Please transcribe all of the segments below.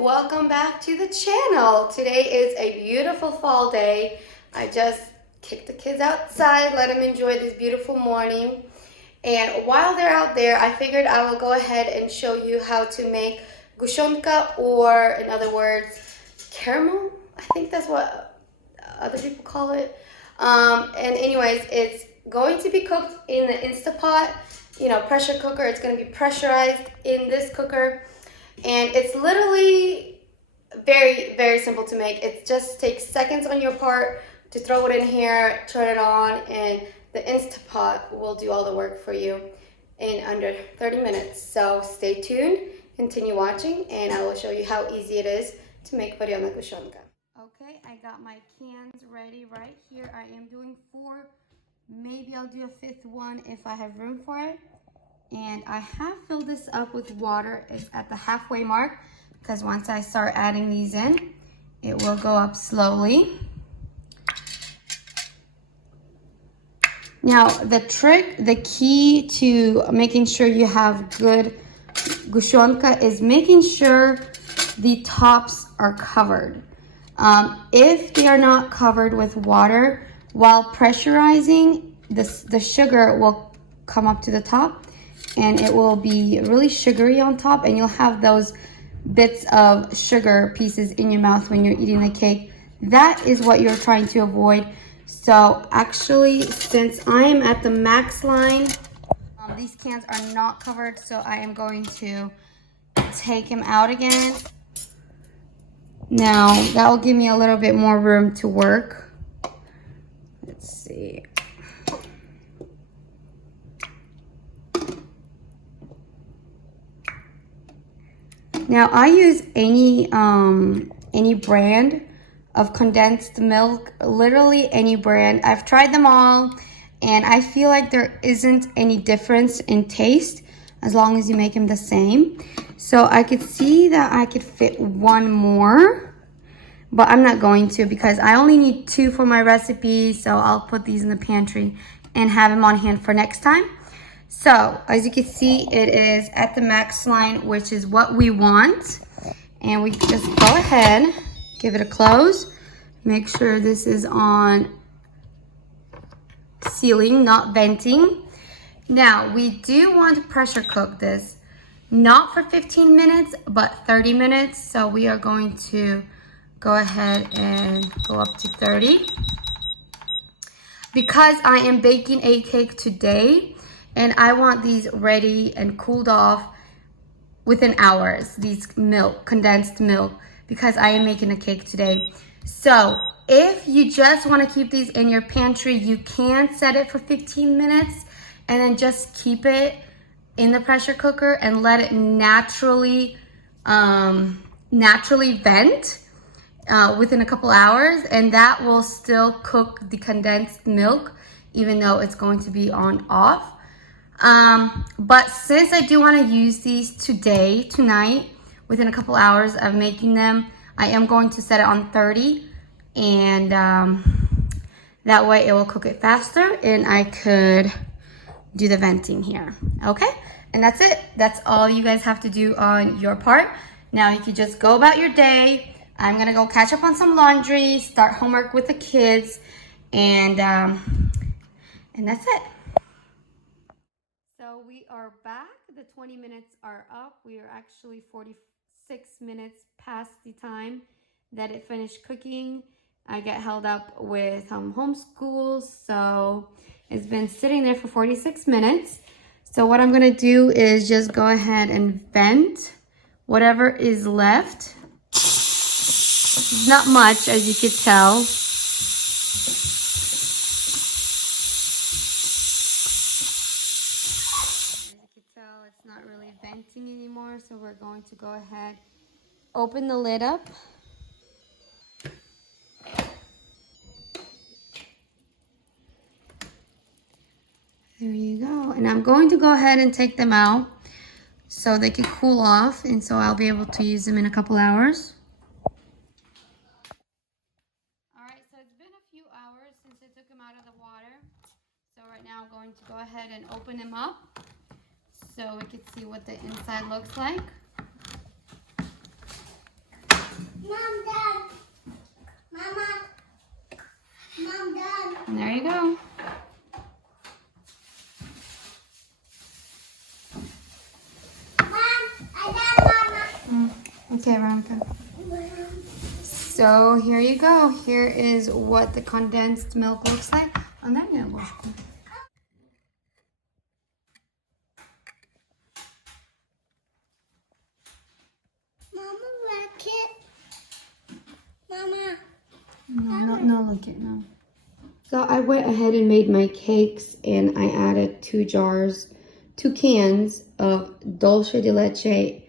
welcome back to the channel. Today is a beautiful fall day. I just kicked the kids outside, let them enjoy this beautiful morning. And while they're out there, I figured I will go ahead and show you how to make sgущёнка, or in other words, caramel. I think that's what other people call it. And anyways, it's going to be cooked in the Instapot, pressure cooker. It's going to be pressurized in this cooker. And it's literally very, very simple to make. It just takes seconds on your part to throw it in here, turn it on, and the Instapot will do all the work for you in under 30 minutes. So stay tuned, continue watching, and I will show you how easy it is to make варёная сгущёнка. Okay, I got my cans ready right here. I am doing 4. Maybe I'll do a 5th one if I have room for it. And I have filled this up with water. It's at the halfway mark because once I start adding these in, it will go up slowly. Now, the key to making sure you have good sgущёнка is making sure the tops are covered. If they are not covered with water, while pressurizing, the sugar will come up to the top and it will be really sugary on top, and you'll have those bits of sugar pieces in your mouth when you're eating the cake. That is what you're trying to avoid. So actually, since I am at the max line, these cans are not covered, so I am going to take them out again. Now, that will give me a little bit more room to work. Let's see. Now, I use any brand of condensed milk, literally any brand. I've tried them all, and I feel like there isn't any difference in taste as long as you make them the same. So I could see that I could fit one more, but I'm not going to because I only need 2 for my recipe. So I'll put these in the pantry and have them on hand for next time. So as you can see, it is at the max line, which is what we want. And we just go ahead, give it a close. Make sure this is on sealing, not venting. Now, we do want to pressure cook this, not for 15 minutes, but 30 minutes. So we are going to go ahead and go up to 30. Because I am baking a cake today, and I want these ready and cooled off within hours, these condensed milk, because I am making a cake today. So if you just want to keep these in your pantry, you can set it for 15 minutes and then just keep it in the pressure cooker and let it naturally vent within a couple hours, and that will still cook the condensed milk even though it's going to be on off. But since I do want to use these tonight, within a couple hours of making them, I am going to set it on 30, and that way it will cook it faster and I could do the venting here. Okay, and that's it. That's all you guys have to do on your part. Now you can just go about your day. I'm gonna go catch up on some laundry, start homework with the kids, and that's it. So we are back. The 20 minutes are up. We are actually 46 minutes past the time that it finished cooking. I get held up with homeschool, so it's been sitting there for 46 minutes. So what I'm gonna do is just go ahead and vent whatever is left. Not much, as you could tell. It's not really venting anymore, so we're going to go ahead, open the lid up. There you go. And I'm going to go ahead and take them out so they can cool off, and so I'll be able to use them in a couple hours. All right, so it's been a few hours since I took them out of the water. So right now I'm going to go ahead and open them up so we can see what the inside looks like. say, Veronica? So here you go. Here is what the condensed milk looks like. And then you ложку. Mama, like it. Mama. No, look it, no. So I went ahead and made my cakes, and I added 2 cans of Dolce de Leche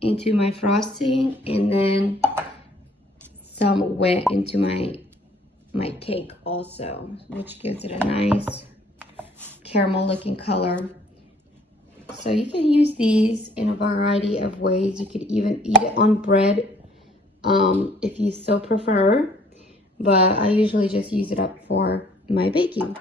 into my frosting, and then some went into my cake also, which gives it a nice caramel looking color. So you can use these in a variety of ways. You could even eat it on bread if you so prefer, but I usually just use it up for my baking.